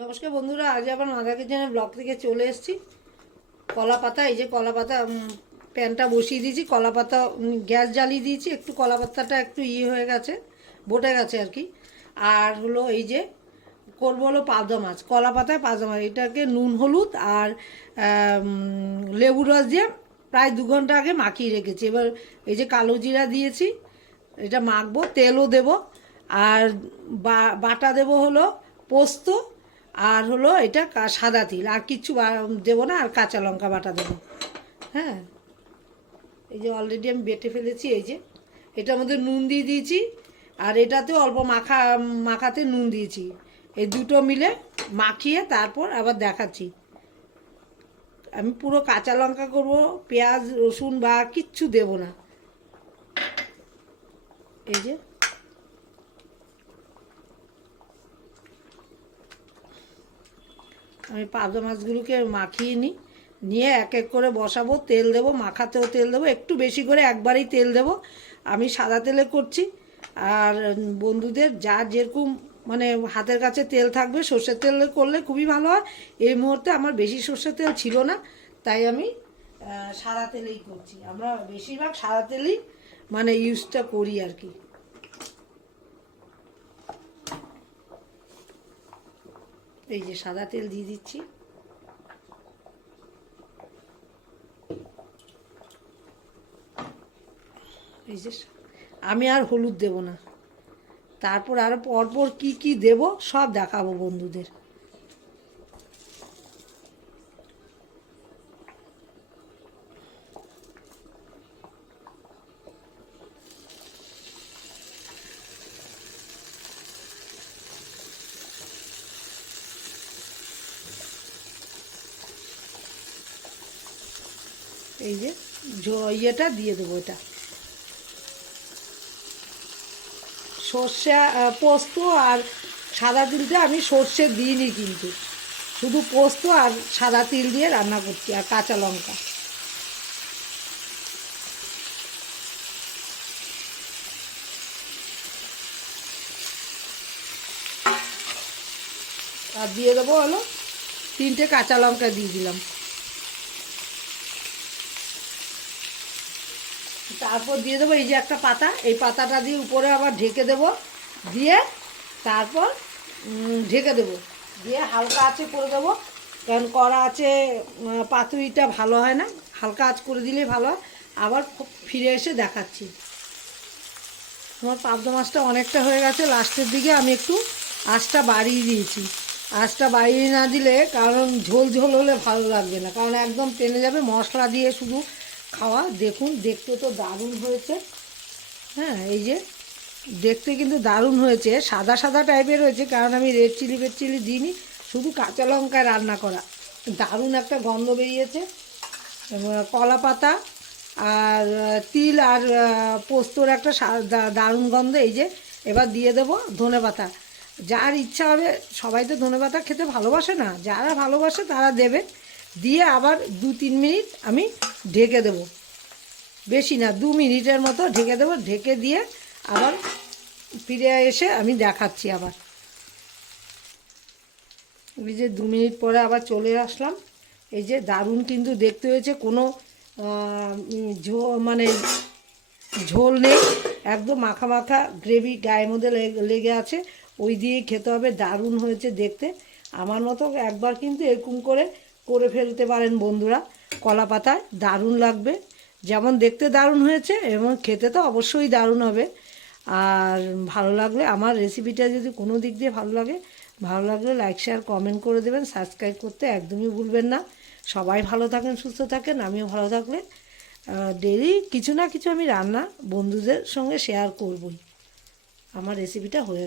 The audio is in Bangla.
নমস্কার বন্ধুরা, আজ আবার মাদা কিচেনের ব্লক থেকে চলে এসেছি। কলা পাতা, এই যে কলা পাতা প্যানটা বসিয়ে দিয়েছি। কলা পাতা গ্যাস জ্বালিয়ে দিয়েছি। একটু কলা পাতাটা একটু ইয়ে হয়ে গেছে, বটে গেছে আর কি। আর হলো এই যে করব হলো পাবদা মাছ, কলা পাতায় পাবদা মাছ। এটাকে নুন, হলুদ আর লেবু রস দিয়ে প্রায় দু ঘণ্টা আগে মাখিয়ে রেখেছি। এবার এই যে কালো জিরা দিয়েছি, এটা মাখবো, তেলও দেব। আর বাটা দেব হলো পোস্ত আর হলো এটা সাদা তিল। আর কিচ্ছু দেবো না, আর কাঁচা লঙ্কা বাটা দেবো। হ্যাঁ? এই যে অলরেডি আমি বেটে ফেলেছি, এই যে। এটার মধ্যে নুন দিয়ে দিয়েছি, আর এটাতেও অল্প মাখা মাখাতে নুন দিয়েছি। এই দুটো মিলে মাখিয়ে তারপর আবার দেখাচ্ছি। আমি পুরো কাঁচা লঙ্কা করব, পেঁয়াজ, রসুন বা কিচ্ছু দেব না। এই যে। আমি পাবদা মাছগুলোকে মাখিয়ে নিই। নিয়ে এক এক করে বসাবো, তেল দেবো, মাখাতেও তেল দেবো, একটু বেশি করে একবারেই তেল দেবো। আমি সাদা তেলে করছি। আর বন্ধুদের যা যেরকম মানে হাতের কাছে তেল থাকবে, সর্ষের তেল করলে খুবই ভালো হয়। এই মুহূর্তে আমার বেশি সর্ষের তেল ছিল না, তাই আমি সাদা তেলেই করছি। আমরা বেশিরভাগ সাদা তেলই মানে ইউজটা করি আর কি। এই যে সাদা তেল দিয়ে দিচ্ছি। এই যে আমি আর হলুদ দেব না। তারপর আরও পরপর কি কি দেব সব দেখাবো বন্ধুদের। এই যে ইয়েটা দিয়ে দেবো এটা। সর্ষে পোস্ত আর সাদা তিলটা আমি সর্ষে দিইনি কিন্তু। শুধু পোস্ত আর সাদা তিল দিয়ে রান্না করছি, আর কাঁচা লঙ্কা। আর দিয়ে দেবো হলো তিনটে কাঁচা লঙ্কা দিয়ে দিলাম। তারপর দিয়ে দেবো এই যে একটা পাতা। এই পাতাটা দিয়ে উপরে আবার ঢেকে দেবো। দিয়ে তারপর ঢেকে দেবো। দিয়ে হালকা আঁচে করে দেবো। কারণ কড়া আছে পাতুরিটা ভালো হয় না। হালকা আঁচ করে দিলেই ভালো হয়। আবার ফিরে এসে দেখাচ্ছি। আমার পাবদা মাছটা অনেকটা হয়ে গেছে। লাস্টের দিকে আমি একটু আঁচটা বাড়িয়ে দিয়েছি। আঁচটা বাড়িয়ে না দিলে কারণ ঝোল ঝোল হলে ভালো লাগবে না। কারণ একদম টেনে যাবে। মশলা দিয়ে শুধু খাওয়া, দেখুন, দেখতে তো দারুণ হয়েছে। হ্যাঁ এই যে, দেখতে কিন্তু দারুণ হয়েছে। সাদা সাদা টাইপের হয়েছে, কারণ আমি রেড চিলি ফেড চিলি দিইনি, শুধু কাঁচা লঙ্কায় রান্না করা। দারুণ একটা গন্ধ বেরিয়েছে। কলা পাতা আর তিল আর পোস্তর একটা দারুণ গন্ধ, এই যে, এবার দিয়ে দেবো ধনে পাতা। যার ইচ্ছা হবে, সবাই তো ধনে পাতা খেতে ভালোবাসে না। যারা ভালোবাসে তারা দেবে। দিয়ে আবার দু তিন মিনিট আমি ঢেকে দেবো। বেশি না, দু মিনিটের মতো ঢেকে দেবো। ঢেকে দিয়ে আবার ফিরে এসে আমি দেখাচ্ছি আবার। এই যে দু মিনিট পরে আবার চলে আসলাম। এই যে দারুণ কিন্তু দেখতে হয়েছে, কোনো মানে ঝোল নেই, একদম মাখা মাখা গ্রেভি গায়ের মধ্যে লেগ- আছে। ওই দিয়েই খেতে হবে, দারুণ হয়েছে দেখতে। আমার মতো একবার কিন্তু এরকম করে করে ফেলতে পারেন বন্ধুরা। কলা পাতায় দারুণ লাগবে। যেমন দেখতে দারুণ হয়েছে, এবং খেতে তো অবশ্যই দারুণ হবে। আর ভালো লাগলে, আমার রেসিপিটা যদি কোনো দিক দিয়ে ভালো লাগে, ভালো লাগলে লাইক শেয়ার কমেন্ট করে দেবেন। সাবস্ক্রাইব করতে একদমই ভুলবেন না। সবাই ভালো থাকেন, সুস্থ থাকেন, আমিও ভালো থাকলে। ডেলি কিছু না কিছু আমি রান্না বন্ধুদের সঙ্গে শেয়ার করবই। আমার রেসিপিটা হয়ে